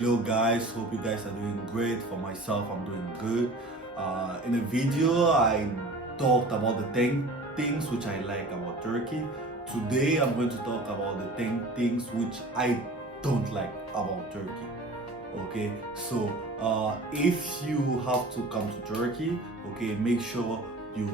Hello guys, hope you guys are doing great. For myself, I'm doing good. In the video, I talked about the 10 things which I like about Turkey. Today, I'm going to talk about the 10 things which I don't like about Turkey. Okay, so if you have to come to Turkey, okay, make sure you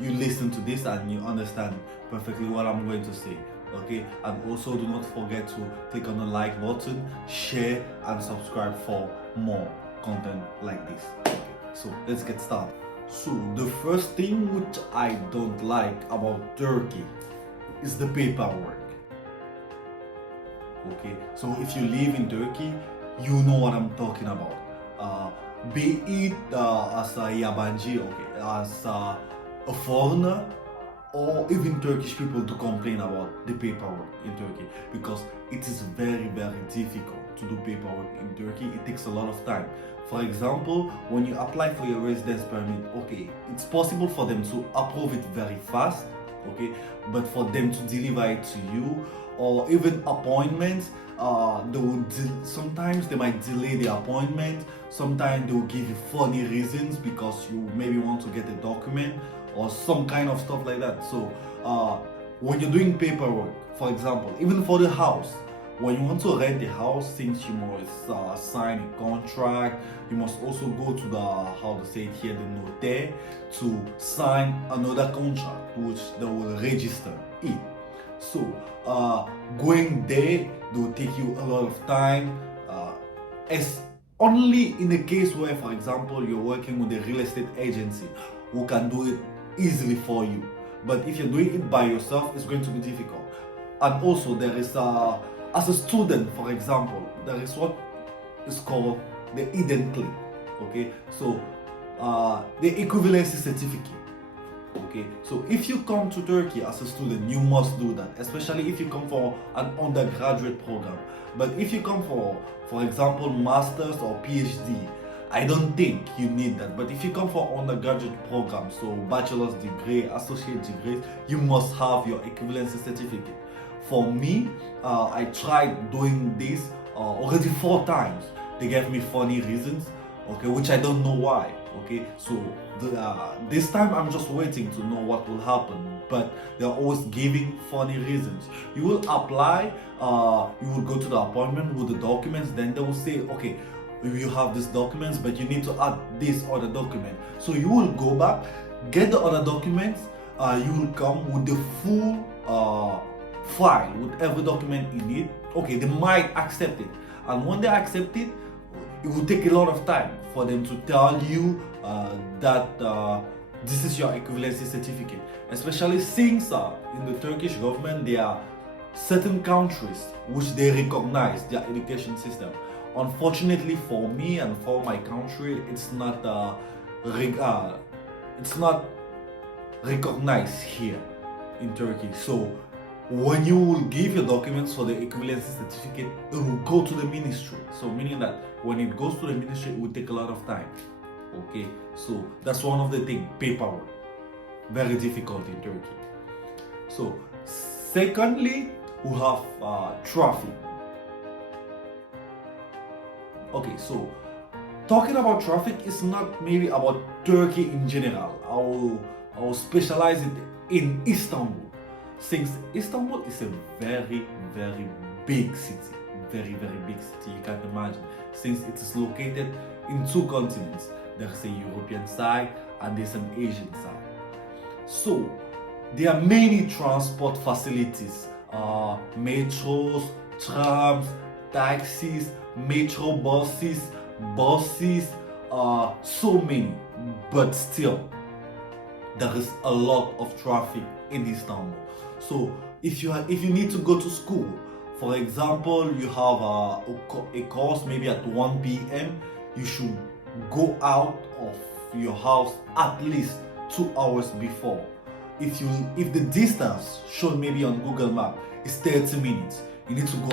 listen to this and you understand perfectly what I'm going to say. Okay, and also do not forget to click on the like button, share and subscribe for more content like this. Okay, so let's get started. So the first thing which I don't like about Turkey is the paperwork. Okay, so if you live in Turkey, you know what I'm talking about. Be it as a yabancı, okay, as a foreigner, or even Turkish people to complain about the paperwork in Turkey, because it is very difficult to do paperwork in Turkey. It takes a lot of time. For example, when you apply for your residence permit, okay, it's possible for them to approve it very fast, okay, but for them to deliver it to you, or even appointments, sometimes they might delay the appointment. Sometimes they will give you funny reasons because you maybe want to get a document or some kind of stuff like that. So when you're doing paperwork, for example, even for the house, when you want to rent a house, since you must sign a contract, you must also go to the, how to say it here, the notaire, to sign another contract which they will register it. So going there, they will take you a lot of time. As only in the case where, for example, you're working with a real estate agency who can do it easily for you. But if you're doing it by yourself, it's going to be difficult. And also, there is as a student, for example, there is what is called the identity. Okay, so the equivalency certificate. Okay, so if you come to Turkey as a student, you must do that, especially if you come for an undergraduate program. But if you come for example, master's or PhD, I don't think you need that. But if you come for undergraduate program, so bachelor's degree, associate degree, you must have your equivalency certificate. For me, I tried doing this already 4 times. They gave me funny reasons, okay, which I don't know why. Okay, so this time I'm just waiting to know what will happen, but they're always giving funny reasons. You will apply, you will go to the appointment with the documents, then they will say, okay, you have these documents, but you need to add this other document. So you will go back, get the other documents, you will come with the full file with every document you need. Okay, they might accept it, and when they accept it, it will take a lot of time for them to tell you that this is your equivalency certificate. Especially since in the Turkish government there are certain countries which they recognize their education system. Unfortunately for me and for my country, it's not recognized here in Turkey. So when you will give your documents for the equivalency certificate, it will go to the ministry. So meaning that when it goes to the ministry, it will take a lot of time. Okay, so that's one of the things, paperwork. Very difficult in Turkey. So secondly, we have traffic. Okay, so talking about traffic is not maybe about Turkey in general. I will specialize it in Istanbul. Since Istanbul is a very big city, very big city, you can imagine, since it is located in 2 continents. There's a European side and there's an Asian side. So there are many transport facilities, metros, trams, taxis, metro buses, so many, but still there is a lot of traffic in Istanbul. So if you need to go to school, for example, you have a course maybe at 1 p.m., you should go out of your house at least 2 hours before. If the distance shown maybe on Google Map is 30 minutes, you need to go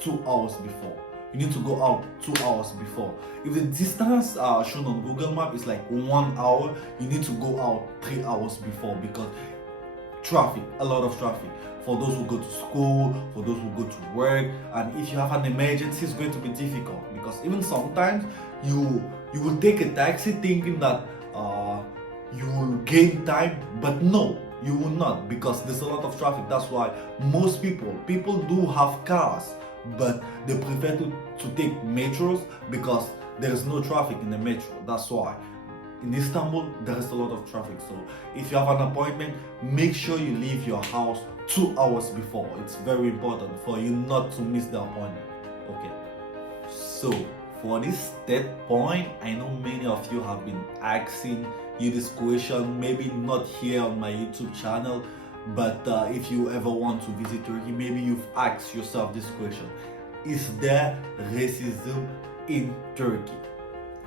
2 hours before. You need to go out 2 hours before. If the distance shown on Google Map is like 1 hour, you need to go out 3 hours before, because traffic, a lot of traffic. For those who go to school, for those who go to work, and if you have an emergency, it's going to be difficult because even sometimes you will take a taxi thinking that you will gain time, but no, you will not, because there's a lot of traffic. That's why most people do have cars, but they prefer to take metros because there is no traffic in the metro. That's why in Istanbul there is a lot of traffic. So if you have an appointment, make sure you leave your house 2 hours before. It's very important for you not to miss the appointment. Okay, so for this third point, I know many of you have been asking you this question, maybe not here on my YouTube channel, but if you ever want to visit Turkey, maybe you've asked yourself this question: is there racism in Turkey?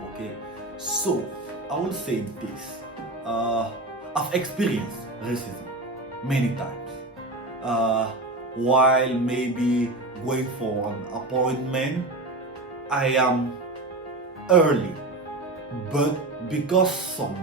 Okay, so I will say this: I've experienced racism many times. While maybe going for an appointment, I am early, but because some,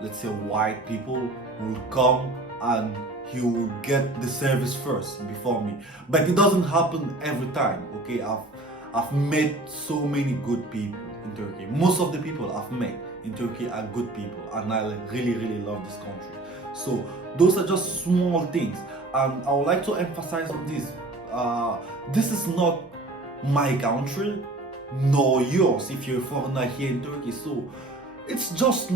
let's say, white people will come and he will get the service first before me, but it doesn't happen every time. Okay, I've met so many good people in Turkey. Most of the people I've met in Turkey are good people, and I really love this country. So those are just small things, and I would like to emphasize on this. This is not my country, nor yours if you're a foreigner here in Turkey. So it's just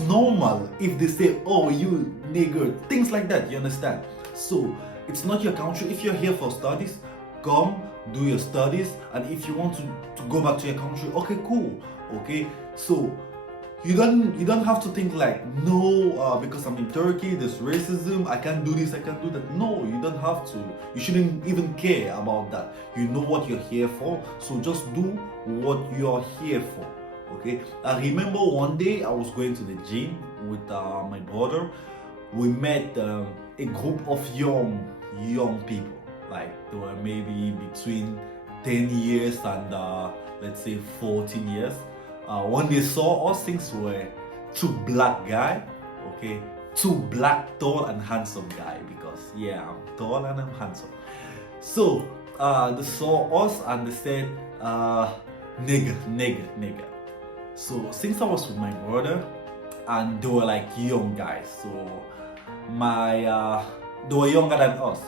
normal if they say, oh, you nigger, things like that, you understand? So it's not your country. If you're here for studies, come do your studies, and if you want to go back to your country, okay, cool. Okay, so you don't have to think like, no, because I'm in Turkey, there's racism, I can't do this, I can't do that. No, you don't have to. You shouldn't even care about that. You know what you're here for, so just do what you're here for. Okay, I remember one day I was going to the gym with my brother. We met a group of young people, like they were maybe between 10 years and let's say 14 years. When they saw us, things were two black guys, okay, two black, tall and handsome guy, because yeah, I'm tall and I'm handsome. So they saw us and they said, nigger. So since I was with my brother, and they were like young guys, so they were younger than us.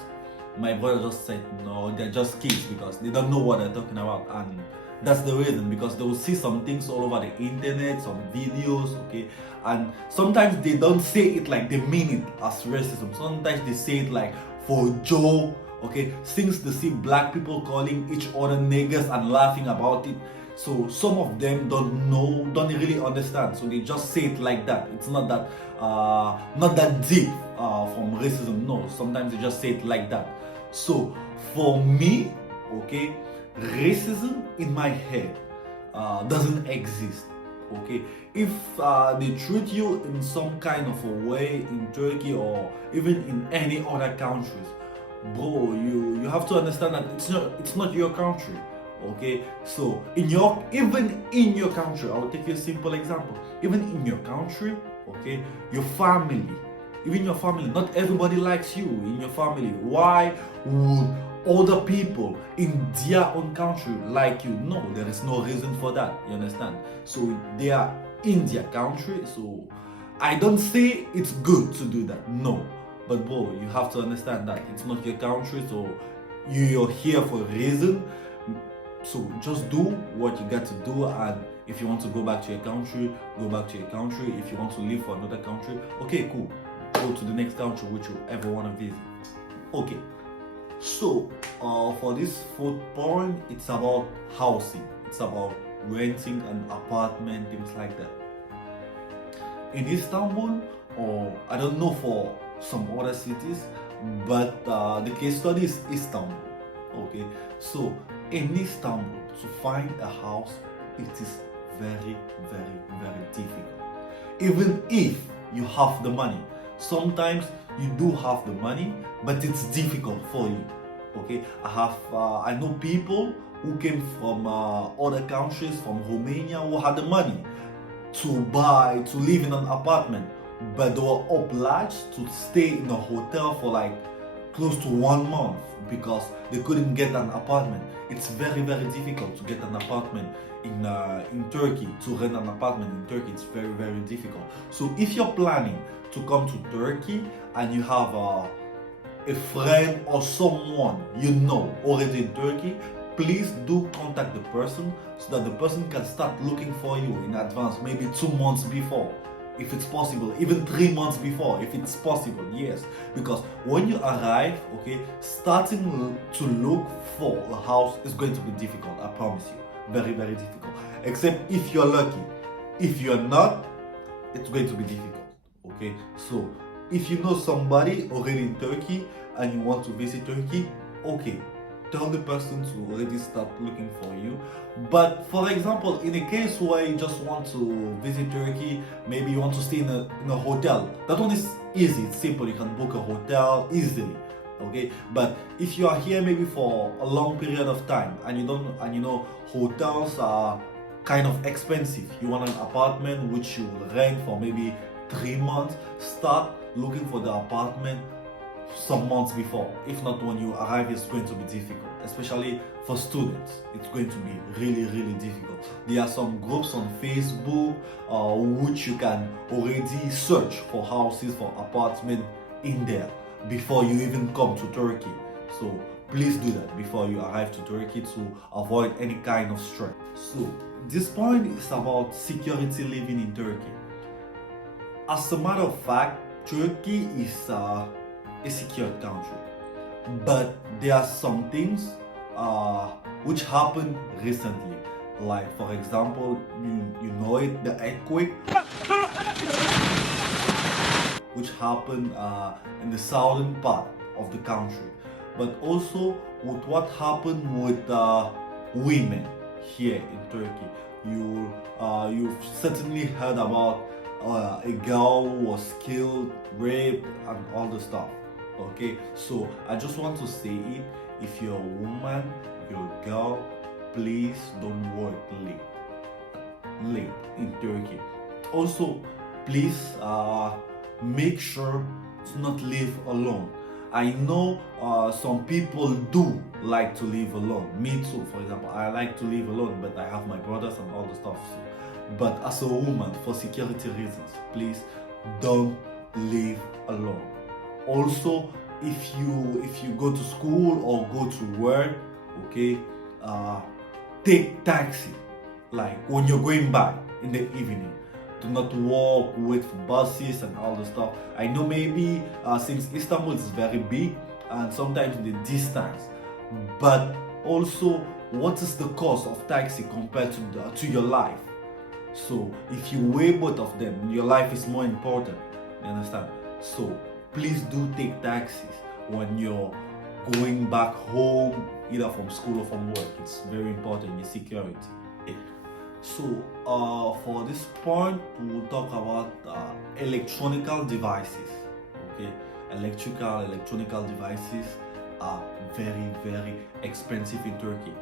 My brother just said, no, they're just kids, because they don't know what they're talking about. And that's the reason, because they will see some things all over the internet, some videos, okay, and sometimes they don't say it like they mean it as racism. Sometimes they say it like for a joke, okay, since they see black people calling each other niggers and laughing about it. So some of them don't really understand, so they just say it like that. It's not that deep from racism. No, sometimes they just say it like that. So for me, okay, racism in my head doesn't exist. Okay, if they treat you in some kind of a way in Turkey or even in any other countries, bro, you have to understand that it's not your country. Okay, so even in your country, I'll take you a simple example. Even in your country, okay, your family, even your family, not everybody likes you in your family. Why would other people in their own country like you? No, there is no reason for that, you understand? So they are in their country, so I don't say it's good to do that, no. But bro, you have to understand that it's not your country, so you're here for a reason. So just do what you got to do, and if you want to go back to your country, go back to your country. If you want to live for another country, okay, cool, go to the next country which you ever want to visit. Okay, so for this fourth point, it's about housing. It's about renting an apartment, things like that. In Istanbul, or I don't know for some other cities, but the case study is Istanbul. Okay, so in Istanbul, to find a house, it is very difficult. Even if you have the money, sometimes you do have the money, but it's difficult for you. Okay, I know people who came from other countries, from Romania, who had the money to live in an apartment, but they were obliged to stay in a hotel for like close to 1 month because they couldn't get an apartment. It's very, very difficult to get an apartment in Turkey, to rent an apartment in Turkey. It's very, very difficult. So if you're planning to come to Turkey and you have a friend or someone you know already in Turkey, please do contact the person so that the person can start looking for you in advance, maybe 2 months before, if it's possible, even 3 months before, if it's possible, yes. Because when you arrive, okay, starting to look for a house is going to be difficult, I promise you. Very, very difficult. Except if you're lucky. If you're not, it's going to be difficult, okay? So, if you know somebody already in Turkey and you want to visit Turkey, okay, tell the person to already start looking for you. But for example, in a case where you just want to visit Turkey, maybe you want to stay in a hotel, that one is easy, it's simple, you can book a hotel easily, okay? But if you are here maybe for a long period of time and you know hotels are kind of expensive, you want an apartment which you will rent for maybe 3 months, start looking for the apartment some months before. If not, when you arrive, it's going to be difficult, especially for students. It's going to be really, really difficult. There are some groups on Facebook which you can already search for houses, for apartments in there before you even come to Turkey. So please do that before you arrive to Turkey to avoid any kind of stress. So this point is about security living in Turkey. As a matter of fact, Turkey is a secure country, but there are some things which happened recently, like for example, you know it, the earthquake which happened in the southern part of the country, but also with what happened with women here in Turkey. You've certainly heard about a girl who was killed, raped, and all the stuff. Okay, so I just want to say it. If you're a woman, if you're a girl, please don't work late in Turkey. Also, please make sure to not live alone. I know some people do like to live alone. Me too, for example. I like to live alone, but I have my brothers and all the stuff. So. But as a woman, for security reasons, please don't live alone. Also, if you go to school or go to work, okay, take taxi. Like when you're going back in the evening, do not walk, wait for buses and all the stuff. I know maybe since Istanbul is very big and sometimes the distance, but also what is the cost of taxi compared to your life? So if you weigh both of them, your life is more important. You understand? So please do take taxis when you're going back home, either from school or from work. It's very important, your security. So for this point, we'll talk about electronical devices. Okay, electronical devices are very, very expensive in Turkey.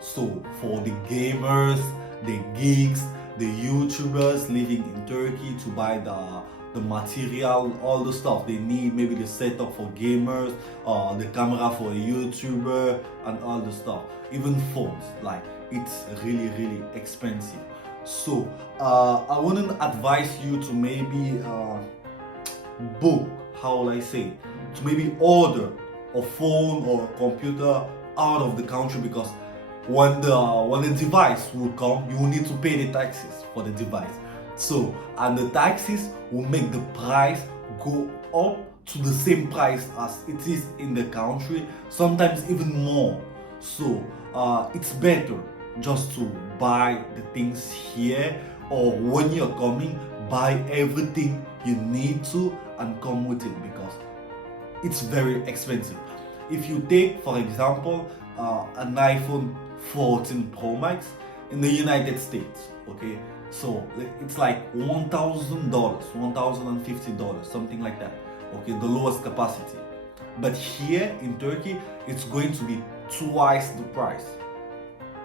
So for the gamers, the geeks, the YouTubers living in Turkey to buy the material, all the stuff they need, maybe the setup for gamers, the camera for a YouTuber, and all the stuff. Even phones, like it's really, really expensive. So I wouldn't advise you to maybe book, how will I say, to maybe order a phone or a computer out of the country, because when the device will come, you will need to pay the taxes for the device. So, and the taxes will make the price go up to the same price as it is in the country, sometimes even more. So, it's better just to buy the things here, or when you're coming, buy everything you need to and come with it, because it's very expensive. If you take, for example, an iPhone 14 Pro Max in the United States, okay, so it's like $1,000, $1,050, something like that, okay, the lowest capacity. But here in Turkey, it's going to be twice the price.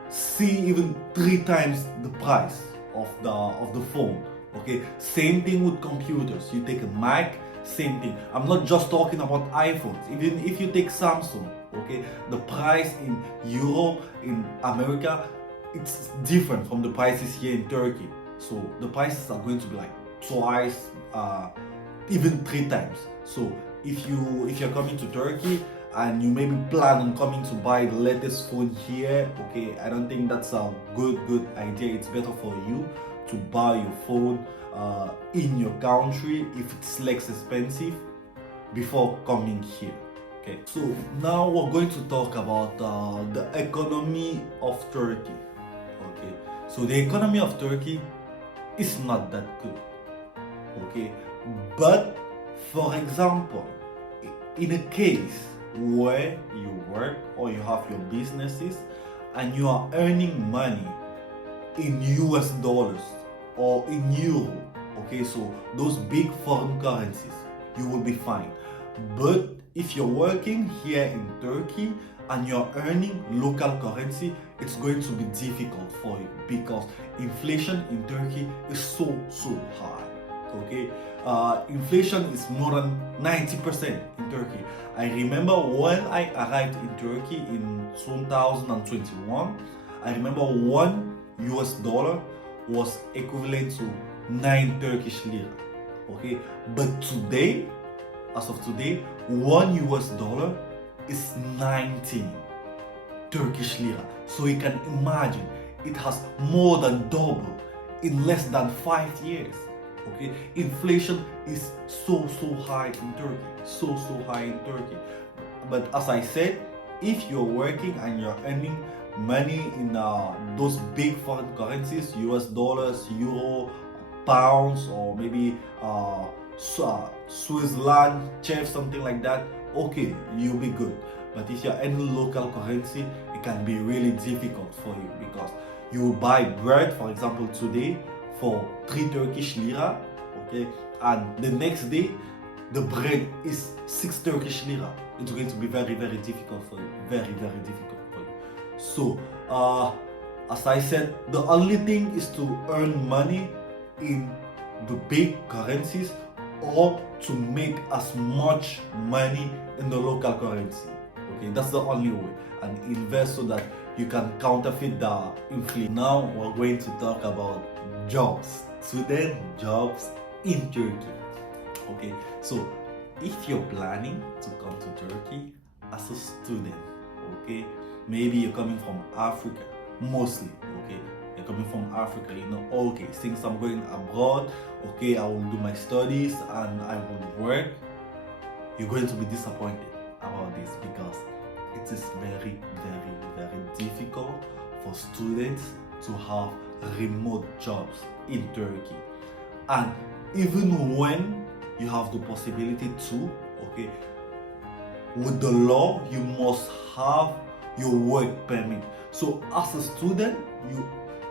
See, even 3 times the price of the phone. Okay, same thing with computers. You take a Mac, same thing. I'm not just talking about iPhones. Even if you take Samsung, okay, the price in Europe, in America, it's different from the prices here in Turkey. So the prices are going to be like twice, even 3 times. So if you're coming to Turkey and you maybe plan on coming to buy the latest phone here, okay, I don't think that's a good idea. It's better for you to buy your phone in your country if it's less expensive before coming here. Okay, so now we're going to talk about the economy of Turkey. Okay, so the economy of Turkey is not that good. Okay, but for example, in a case where you work or you have your businesses and you are earning money in US dollars or in euro, okay, so those big foreign currencies, you will be fine. But if you're working here in Turkey and you're earning local currency, it's going to be difficult for you because inflation in Turkey is so high. Okay, inflation is more than 90% in Turkey. I remember when I arrived in Turkey in 2021, I remember $1 was equivalent to 9 Turkish lira. Okay, but today, as of today, $1 is 19 Turkish lira. So you can imagine it has more than doubled in less than 5 years. Okay, inflation is so high in Turkey, so high in Turkey. But as I said, if you're working and you're earning money in those big foreign currencies, US dollars, euro, pounds, or maybe Switzerland, Czech, something like that, okay, you'll be good. But if you're earning local currency, it can be really difficult for you because you will buy bread, for example, today for 3 Turkish lira, okay, and the next day the bread is 6 Turkish lira. It's going to be very difficult for you, very difficult for you. So as I said, the only thing is to earn money in the big currencies or to make as much money in the local currency. Okay, that's the only way, and invest so that you can counterfeit the inflation. Now we're going to talk about jobs, student jobs in Turkey. Okay, so if you're planning to come to Turkey as a student, okay, maybe you're coming from Africa, mostly, okay, you're coming from Africa, you know, okay, since I'm going abroad, okay, I will do my studies and I will work, you're going to be disappointed about this because it is very difficult for students to have remote jobs in Turkey. And even when you have the possibility to, okay, with the law you must have your work permit. So as a student,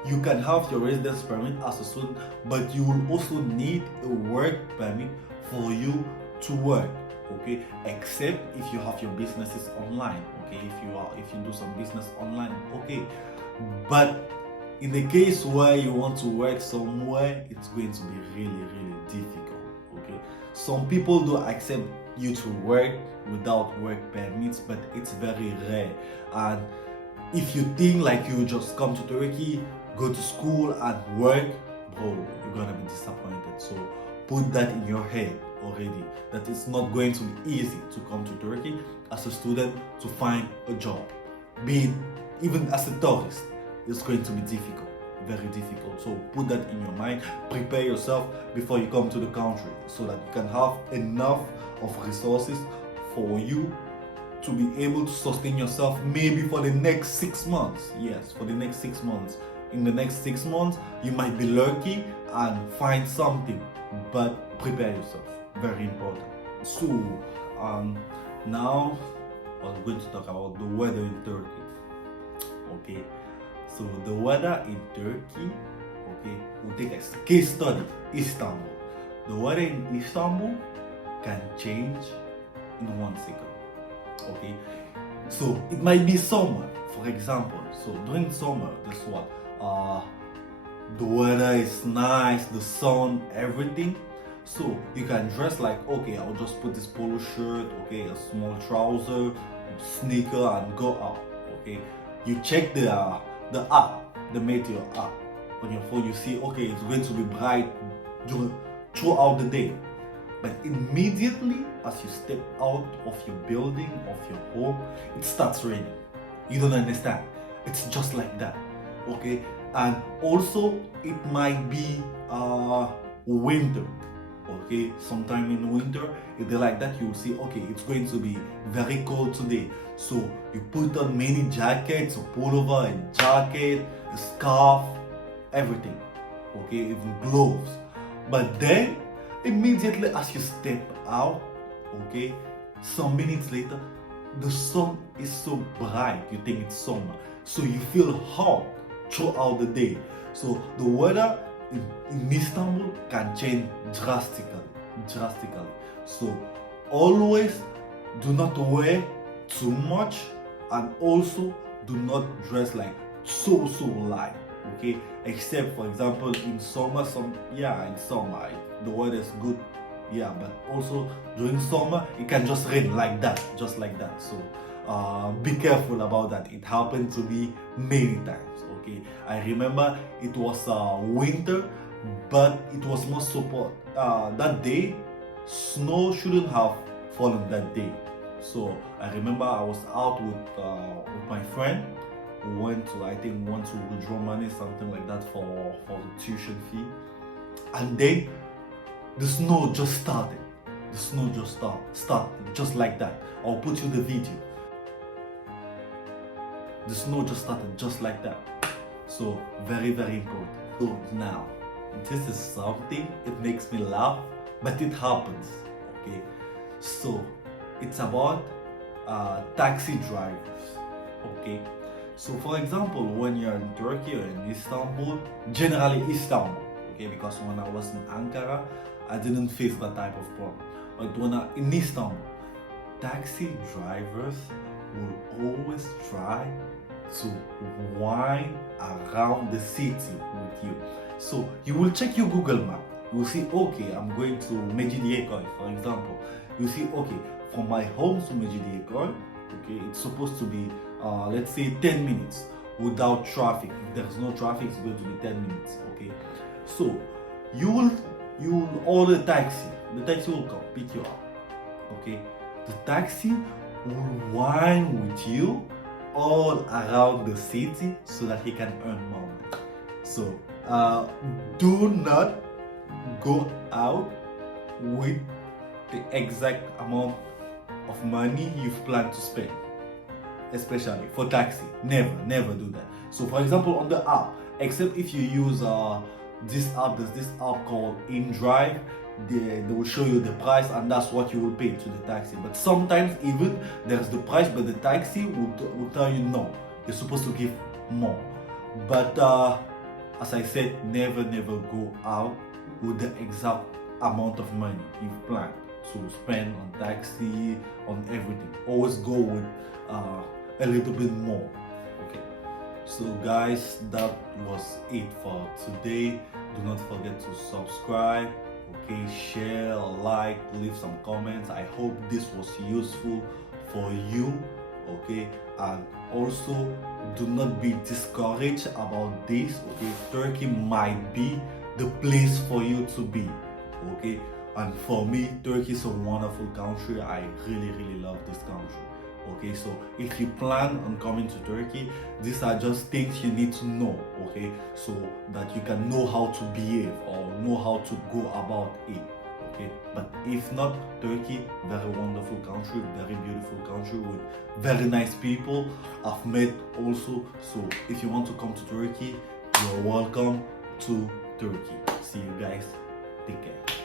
you can have your residence permit as a student, but you will also need a work permit for you to work, okay, except if you have your businesses online, okay, if you do some business online, okay. But in the case where you want to work somewhere, it's going to be really difficult, okay. Some people do accept you to work without work permits, but it's very rare. And if you think like you just come to Turkey, go to school and work, bro, you're gonna be disappointed. So put that in your head already, that it's not going to be easy to come to Turkey as a student to find a job. Be it even as a tourist, it's going to be difficult, very difficult. So put that in your mind, prepare yourself before you come to the country so that you can have enough of resources for you to be able to sustain yourself maybe for the next 6 months. Yes, for the next 6 months. In the next 6 months, you might be lucky and find something, but prepare yourself, very important. So now I'm going to talk about the weather in Turkey. Okay, so the weather in Turkey, okay, we'll take a case study, Istanbul. The weather in Istanbul can change in 1 second. Okay, so it might be summer, for example. So during summer, guess what? the weather is nice, the sun, everything. So you can dress like, okay, I'll just put this polo shirt, okay, a small trouser, sneaker, and go out. Okay, you check the app, the Meteo app on your phone. You see, okay, it's going to be bright throughout the day. But immediately as you step out of your building, of your home, it starts raining. You don't understand. It's just like that. Okay, and also it might be winter. Okay, sometime in winter, if they like that, you'll see, okay, it's going to be very cold today. So you put on many jackets, a pullover, a jacket, a scarf, everything. Okay, even gloves. But then immediately as you step out, okay, some minutes later, the sun is so bright, you think it's summer. So you feel hot throughout the day. So the weather in Istanbul can change drastically. So always do not wear too much, and also do not dress like so light. Okay, except for example in summer, in summer the weather is good, but also during summer it can just rain like that, just like that. So be careful about that. It happened to me many times. Okay, I remember it was winter, but it was not so that day snow shouldn't have fallen that day. So I remember I was out with my friend who went to withdraw money, something like that, for the tuition fee, and then the snow just started. The snow just started just like that. I'll put you the video. The snow just started just like that. So very important. So now, this is something, it makes me laugh, but it happens. Okay, so it's about taxi drivers. Okay, so for example, when you're in Turkey or in Istanbul, generally Istanbul, okay, because when I was in Ankara, I didn't face that type of problem. But when I'm in Istanbul, taxi drivers will always try to wind around the city with you. So you will check your Google map. You will see, okay, I'm going to Mecidiyeköy, for example. You see, okay, from my home to Mecidiyeköy, okay, it's supposed to be, let's say 10 minutes without traffic. If there's no traffic, it's going to be 10 minutes, okay? So you will order a taxi. The taxi will come pick you up, okay? The taxi will wind with you all around the city so that he can earn more money. So do not go out with the exact amount of money you've planned to spend, especially for taxi. Never do that. So for example, on the app, except if you use there's this app called InDrive, they will show you the price, and that's what you will pay to the taxi. But sometimes even there's the price, but the taxi will tell you no, you're supposed to give more. But as I said, never go out with the exact amount of money you've planned to spend on taxi, on everything. Always go with a little bit more. Okay, so guys, that was it for today. Do not forget to subscribe, okay, share, like, leave some comments. I hope this was useful for you, okay? And also, do not be discouraged about this, okay? Turkey might be the place for you to be, okay? And for me, Turkey is a wonderful country. I really love this country. Okay, so if you plan on coming to Turkey, these are just things you need to know, okay, so that you can know how to behave or know how to go about it, okay. But if not, Turkey, very wonderful country, very beautiful country with very nice people I've met also. So if you want to come to Turkey, you're welcome to Turkey. See you guys, take care.